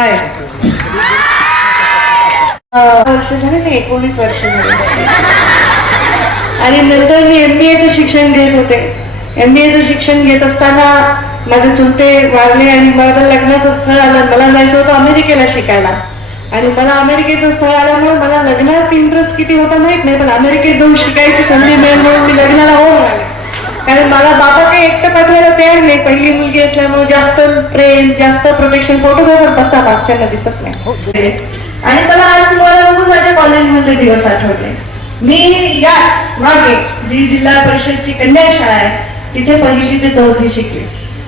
आहे? वर्ष झाले ना एकोणीस वर्ष झाले. आणि नंतर मी एम बी एचं शिक्षण घेत होते. एम बी एचं शिक्षण घेत असताना माझे चुलते वाढले आणि मला लग्नाचं स्थळ आलं. मला जायचं होतं अमेरिकेला शिकायला. आणि मला अमेरिकेचं स्थळ आल्यामुळे मला लग्नात इंटरेस्ट किती होता माहीत नाही पण अमेरिकेत जाऊन शिकायची संधी मिळेल म्हणून मी लग्नाला हो म्हणाले. कारण मला बाबा काही एकटं पाठवायला तयार नाही. पहिली मुलगी असल्यामुळे जास्त प्रेम जास्त प्रोटेक्शन फोटोग्राफर बसता मागच्यांना दिसत नाही. आणि मला आज तुम्हाला माझ्या कॉलेजमधले दिवस आठवले. मी याच मागे जी जिल्हा परिषदची कन्या शाळा आहे तिथे पहिली ते चौथी शिकले.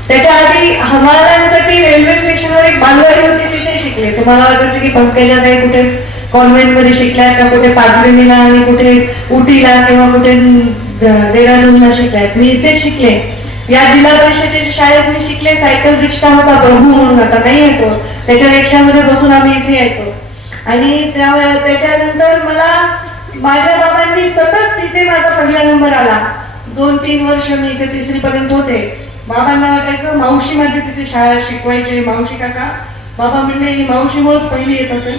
त्याच्या आधी हमालांसाठी रेल्वे स्टेशनवर एक बालवाडी होती तिथे शिकले. तुम्हाला वाटायचं की पंकजा काही कुठे कॉन्व्हेंटमध्ये शिकल्या का कुठे पाचगणीला आणि कुठे उटीला किंवा कुठे देहरादूनला शिकल्यात मी इथे शिकले. या जिल्हा परिषदेच्या शाळेत मी शिकले. सायकल रिक्षा होता प्रभू म्हणून आता नाही येतो. त्याच्या रिक्षामध्ये बसून आम्ही इथे यायचो. आणि त्यामुळे त्याच्यानंतर मला माझ्या बाबांनी सतत तिथे माझा पहिला नंबर आला. दोन तीन वर्ष मी इथे तिसरी पर्यंत होते. बाबांना वाटायचं मावशी माझी तिथे शाळा शिकवायची. मावशी काका बाबा म्हणले ही मावशीमुळेच पहिली येत असेल.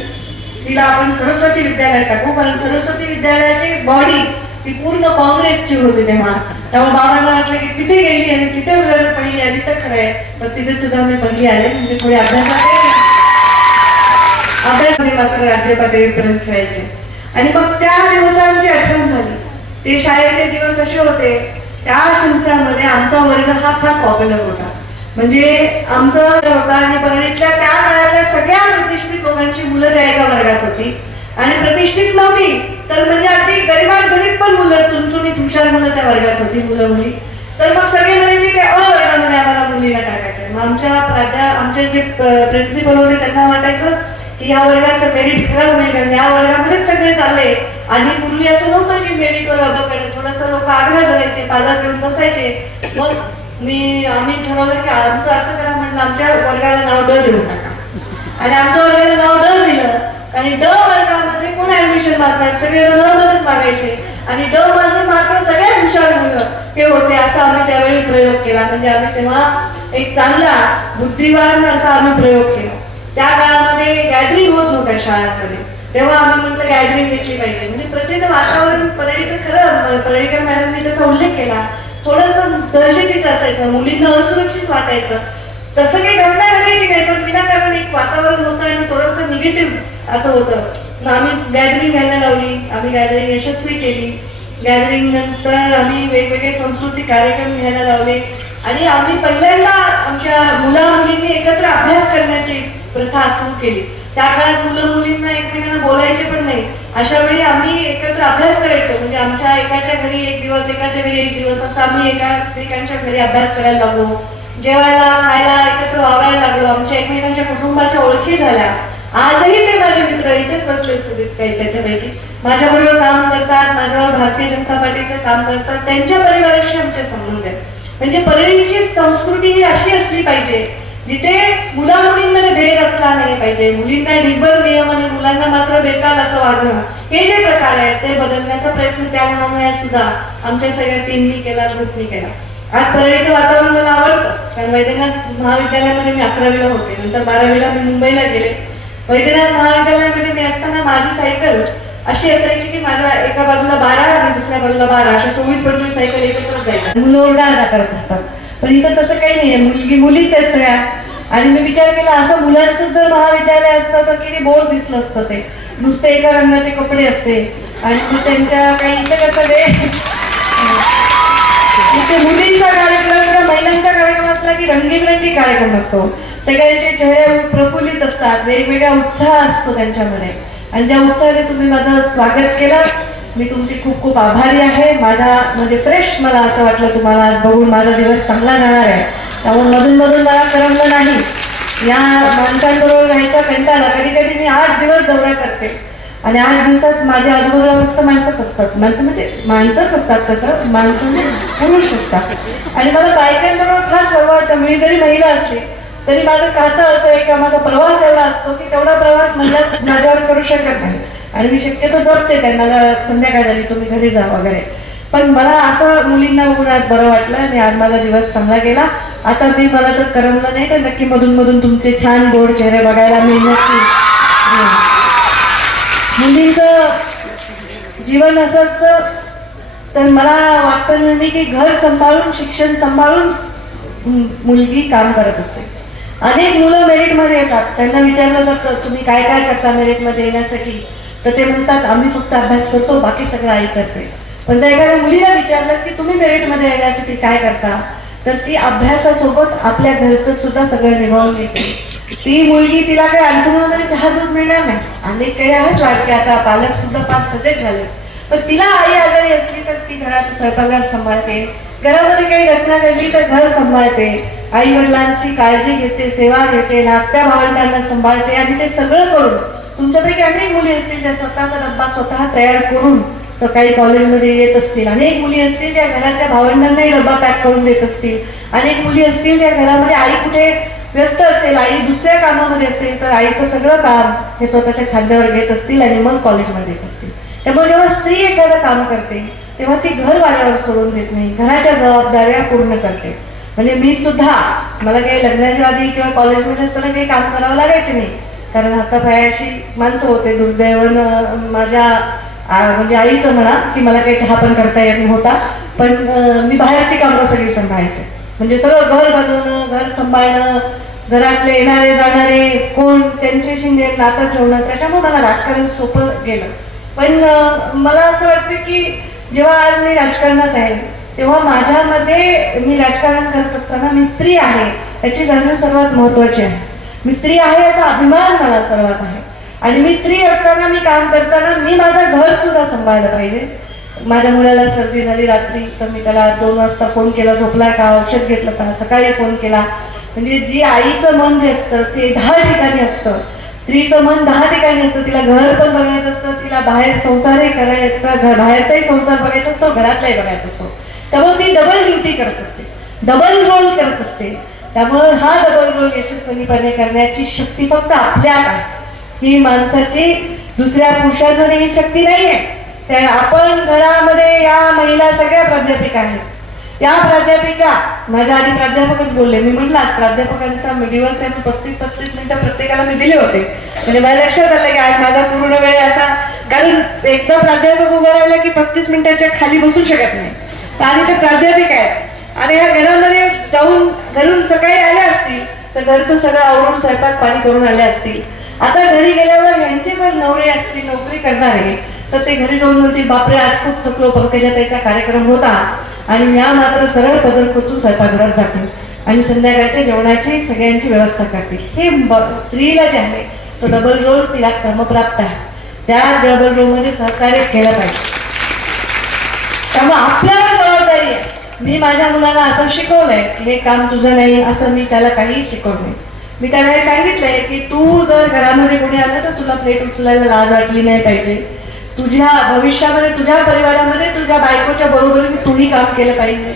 तिला आपण सरस्वती विद्यालयात टाकू. कारण सरस्वती विद्यालयाची बॉडी ती पूर्ण काँग्रेसची होती तेव्हा. त्यामुळे बाबांना वाटलं की तिथे गेली आणि तिथे पहिली आली तर खरं आहे. पण तिथे सुद्धा मी पहिली आले म्हणजे पुढे अभ्यासात अभ्यासाने मात्र राज्य पातळीपर्यंत खेळायचे. आणि मग त्या दिवसांची आठवण झाली. ते शाळेचे दिवस असे होते. त्या शिवसामध्ये आमचा वर्ग हा फार पॉप्युलर होता. म्हणजे आमचा वर्ग होता आणि परळीतल्या त्या काळातल्या सगळ्या प्रतिष्ठित लोकांची मुलं त्या एका वर्गात होती. आणि प्रतिष्ठित नव्हती. तर म्हणजे अगदी गरीबात गरीब पण मुलं चुनचुनीत हुशार मुलं त्या वर्गात होती मुलं मुली तर मग सगळे म्हणायचे की अ वर्गामध्ये आम्हाला मुलीला टाकायचं मग आमच्या प्राध्या आमचे जे प्रिन्सिपल होते त्यांना वाटायचं की या वर्गाचं मेरिट खराब होईल कारण या वर्गामध्येच सगळे चालले. आणि पूर्वी असं नव्हतं की मेरिटवर अभं करणं. थोडंसं लोक आग्रह धरायचे पालक घेऊन बसायचे. मग मी आम्ही ठरवलं की आमचं असं करा म्हटलं आमच्या वर्गाला नाव ड देऊ नका आणि आमच्या वर्गाला नाव ड दिलं. आणि ड वर्गामध्ये कोण ऍडमिशन मागणार? सगळे जण मध्येच मागायचे. आणि ड मध्ये मात्र सगळ्यात हुशार मुलं हे होते असा आम्ही त्यावेळी प्रयोग केला. म्हणजे आम्ही तेव्हा एक चांगला बुद्धिवान असा आम्ही प्रयोग केला. त्या काळामध्ये गॅदरिंग होत नव्हत्या शाळांमध्ये. तेव्हा आम्ही म्हटलं गॅदरिंग घेतली पाहिजे. म्हणजे प्रचंड वातावरण परळीचं खरं परळीकर मॅडमने त्याचा उल्लेख केला. थोडस दहशतीच असायचं मुलींना असुरक्षित वाटायचं. तसं काही घटना घडायची नाही पण विनाकारण एक वातावरण होतं आणि थोडस निगेटिव्ह असं होतं. मग आम्ही गॅदरिंग घ्यायला लावली. आम्ही गॅदरिंग यशस्वी केली. गॅदरिंग नंतर आम्ही वेगवेगळे सांस्कृतिक कार्यक्रम घ्यायला लावले. आणि आम्ही पहिल्यांदा आमच्या मुला मुलींनी एकत्र अभ्यास करण्याची प्रथा सुरू केली. त्या काळात मुलं मुलींना एकमेकांना बोलायचे पण नाही. अशा वेळी आम्ही एकत्र अभ्यास करायचो. म्हणजे आमच्या एकाच्या घरी एक दिवस एकाच्या घरी एक दिवस असं आम्ही एका एकमेकांच्या घरी अभ्यास करायला लागलो. जेवायला खायला एकत्र वागायला लागलो. आमच्या एकमेकांच्या कुटुंबाच्या ओळखी झाल्या. आजही ते माझे मित्र इथेच बसले आहेत काही त्याच्यापैकी. माझ्याबरोबर काम करतात माझ्यावर भारतीय जनता पार्टीचं काम करतात. त्यांच्या परिवाराशी आमचे संबंध आहेत. म्हणजे परळीची संस्कृती ही अशी असली पाहिजे जिथे मुला मुलींमध्ये भेद असला नाही पाहिजे. मुलींना निबर नियम आणि मुलांना मात्र भेटाल असं वागणं हे जे प्रकार आहेत ते बदलण्याचा प्रयत्न त्या उन्हाळ्यात सुद्धा आमच्या सगळ्या टीमनी केला ग्रुपनी केला. आज परळीचं वातावरण मला आवडतं. कारण वैद्यनाथ महाविद्यालयामध्ये मी अकरावीला होते. नंतर बारावीला मी मुंबईला गेले. वैद्यनाथ महाविद्यालयामध्ये मी असताना माझी सायकल अशी असायची की माझ्या एका बाजूला बारा आणि दुसऱ्या बाजूला बारा अशा चोवीस पंचवीस सायकल एकत्रच जायच्या. मुलं ओरडायला करत असतात. पण इथं तसं काही नाही मुलगी मुलीच आहेत सगळ्या. आणि मी विचार केला असं मुलांचं जर महाविद्यालय असतं तर किती बोर दिसलं असतं ते. नुसते एका रंगाचे कपडे असते. आणि मग त्यांच्या काही इथे कसं डे मुलींचा कार्यक्रम किंवा महिलांचा कार्यक्रम असला की रंगीबिरंगी कार्यक्रम असतो. सगळ्यांचे चेहरे प्रफुल्लित असतात वेगवेगळा उत्साह असतो त्यांच्यामध्ये. आणि त्या उत्साहाने तुम्ही माझं स्वागत केलं. मी तुमची खूप खूप आभारी आहे. माझ्या म्हणजे फ्रेश मला असं वाटलं तुम्हाला आज बघून माझा दिवस चांगला जाणार आहे. त्यामुळे मधून मधून मला करमलं नाही. या माणसांबरोबर राहायचा कंटाळा कधी कधी मी आठ दिवस दौरा करते. आणि आठ दिवसात माझ्या आजूबाजूला फक्त माणसंच असतात. माणसं म्हणजे माणसंच असतात कसं माणसं म्हणजे पुरुष असतात. आणि मला बायकांबरोबर फार सर्व वाटतं मी जरी महिला असली तरी माझं खातं असं आहे का? माझा प्रवास एवढा असतो की तेवढा प्रवास महिला माझ्यावर करू शकत नाही. आणि मी शक्यतो जपते त्यांना संध्याकाळ झाली तुम्ही घरी जा वगैरे. पण मला असं मुलींना बघून आज बरं वाटलं. आणि आज माझा दिवस चांगला गेला. आता मी मला जर करमलं नाही तर नक्की मधून मधून तुमचे छान गोड चेहरे बघायला मी नक्की मुलींचं जीवन असं असतं. तर मला वाटतं नेहमी की घर सांभाळून शिक्षण सांभाळून मुलगी काम करत असते. अनेक मुलं मेरिटमध्ये येतात. त्यांना विचारलं जातं तुम्ही काय काय करता मेरिटमध्ये येण्यासाठी? तर ते म्हणतात आम्ही फक्त अभ्यास करतो बाकी सगळं आई करते पण जर एखाद्या मुलीला विचारलं की तुम्ही मेरिटमध्ये येण्यासाठी काय करता? तर ती अभ्यासासोबत आपल्या घरचं सुद्धा सगळं निभावून घेते. ती मुलगी तिला काही अंथरुणामध्ये चहा दूध मिळणार नाही. अनेक काही आहेत वाटते आता पालक सुद्धा फार सजग झाले. पण तिला आई आजारी असली तर ती घरात स्वयंपाकघर सांभाळते. घरामध्ये काही घटना घडली तर घर सांभाळते. आई वडिलांची काळजी घेते सेवा घेते नात्या भावंडांना सांभाळते आणि ते सगळं करून तुमच्यापैकी अनेक मुली असतील ज्या स्वतःचा डब्बा स्वतः तयार करून सकाळी कॉलेजमध्ये येत असतील. अनेक मुली असतील ज्या घरातल्या भावंडांनाही डब्बा पॅक करून देत असतील. अनेक मुली असतील ज्या घरामध्ये आई कुठे व्यस्त असेल आई दुसऱ्या कामामध्ये असेल तर आईचं सगळं काम हे स्वतःच्या खांद्यावर घेत असतील आणि मग कॉलेजमध्ये येत असतील. त्यामुळे जेव्हा स्त्री एखादं काम करते तेव्हा ती घर वाऱ्यावर सोडून देत नाही घराच्या जबाबदाऱ्या पूर्ण करते. म्हणजे मी सुद्धा मला काही लग्नाच्या आधी किंवा कॉलेजमध्ये असताना काही काम करावं लागायचं नाही. कारण हातापायाशी माणसं होते दुर्दैवानं माझ्या म्हणजे आईचं म्हणा की मला काही चहा पण करता येत नव्हता. पण मी बाहेरची कामं सगळी सांभाळायचे. म्हणजे सगळं घर बनवणं घर सांभाळणं घरातले येणारे जाणारे कोण त्यांच्याशी ने- नातं ठेवणं त्याच्यामुळे मला राजकारण सोपं गेलं. पण मला असं वाटतं की जेव्हा आज मी राजकारणात आहे तेव्हा माझ्यामध्ये मी राजकारण करत असताना मी स्त्री आहे याची जाणीव सर्वात महत्वाची आहे. मी स्त्री आहे याचा अभिमान मला सर्वात आहे. आणि मी स्त्री असताना मी काम करताना मी माझं घर सुद्धा सांभाळलं पाहिजे. माझ्या मुलाला सर्दी झाली रात्री तर मी त्याला दोन वाजता फोन केला झोपला का औषध घेतलं का सकाळी फोन केला. म्हणजे जी आईचं मन जे असतं ते दहा ठिकाणी असतं. स्त्रीचं मन दहा ठिकाणी असतं तिला घर पण बघायचं असतं तिला बाहेर संसारही करायचा घर बाहेरचाही संसार बघायचा असतो घरातलाही बघायचा असतो. त्यामुळे ती डबल ड्युटी करत असते. डबल रोल करत असते. त्यामुळे हा डबल रोल यशस्वीपणे करण्याची शक्ती फक्त आपल्यात आहे. ही माणसाची दुसऱ्या पुरुषांमध्ये ही शक्ती नाही आहे तर आपण घरामध्ये या महिला सगळ्या प्राध्यापिका आहेत. या प्राध्यापिका माझ्या आधी प्राध्यापकच बोलले. मी म्हटलं आज प्राध्यापकांचा दिवस आहे पस्तीस पस्तीस मिनिटं प्रत्येकाला मी दिले होते. म्हणजे मला लक्षात आलं की आज माझा पूर्ण वेळ असा कारण एकदा प्राध्यापक उभं राहिला की पस्तीस मिनिटाच्या खाली बसू शकत नाही. आणि ते प्राध्यापिक आहेत. आणि ह्या घरामध्ये जाऊन घरून सकाळी आल्या असतील तर घरचं सगळं आवरून स्वयंपाक पाणी करून आले असतील. आता घरी गेल्यावर यांचे जर नवरे असतील नोकरी करणारे तर ते घरी जाऊन म्हणतील बापरे आज खूप थकलो पंकजा त्याचा कार्यक्रम होता. आणि या मात्र सरळ पदर खोचून स्वयंपाकघरात जातील आणि संध्याकाळच्या जेवणाची सगळ्यांची व्यवस्था करतील. हे स्त्रीला जे आहे तो डबल रोल तिला क्रमप्राप्त आहे. त्या डबल रोलमध्ये सहकार्य केलं पाहिजे. त्यामुळे आपल्याला जबाबदारी आहे मी माझ्या मुलाला असं शिकवलंय की हे काम तुझं नाही असं मी त्याला काही शिकवलंय. नाही मी त्याला हे सांगितलंय की तू जर घरामध्ये कोणी आलं तर तुला प्लेट उचलायला लाज वाटली नाही पाहिजे. तुझ्या भविष्यामध्ये तुझ्या परिवारामध्ये तुझ्या बायकोच्या बरोबर तूही काम केलं पाहिजे.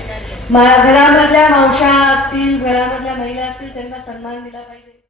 घरामधल्या मावशा असतील घरामधल्या महिला असतील त्यांना सन्मान दिला पाहिजे.